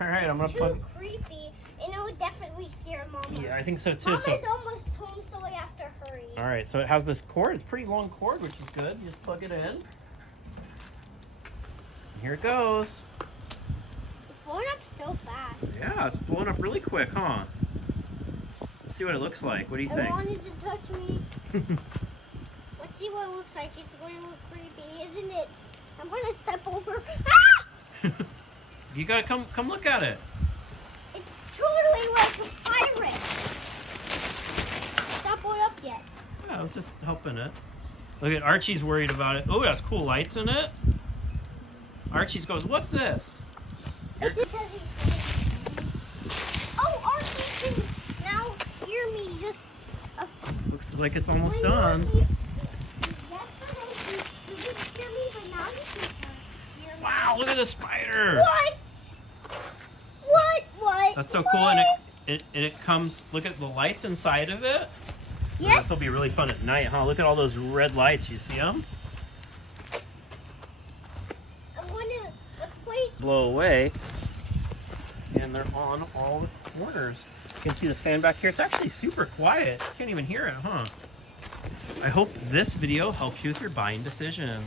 All right, I'm gonna It's plug. too creepy, and it would definitely scare Mama. Yeah, I think so too. Mama's So, almost home, so we have to hurry. all right, so it has this cord. It's a pretty long cord, which is good. You just plug it in. And here it goes. It's blowing up so fast. Yeah, it's blowing up really quick, huh? Let's see what it looks like. What do you I think? wanted to touch me. Let's see what it looks like. It's going to look creepy, isn't it? I'm going to step over. Ah! You gotta come look at it. It's totally like a pirate. It's not blown up yet. Yeah, I was just helping it. Look at Archie's worried about it. Oh, it has cool lights in it. Archie's goes, what's this? It's because oh, Archie can now hear me just Looks like it's almost when done. Yesterday he didn't hear me, but now he can hear me. Wow, look at the spider. What? What? That's so cool, and it comes. Look at the lights inside of it. Yes. This will be really fun at night, huh? Look at all those red lights. You see them? Let's wait. Blow away, and they're on all the corners. You can see the fan back here. It's actually super quiet. You can't even hear it, huh? I hope this video helps you with your buying decision.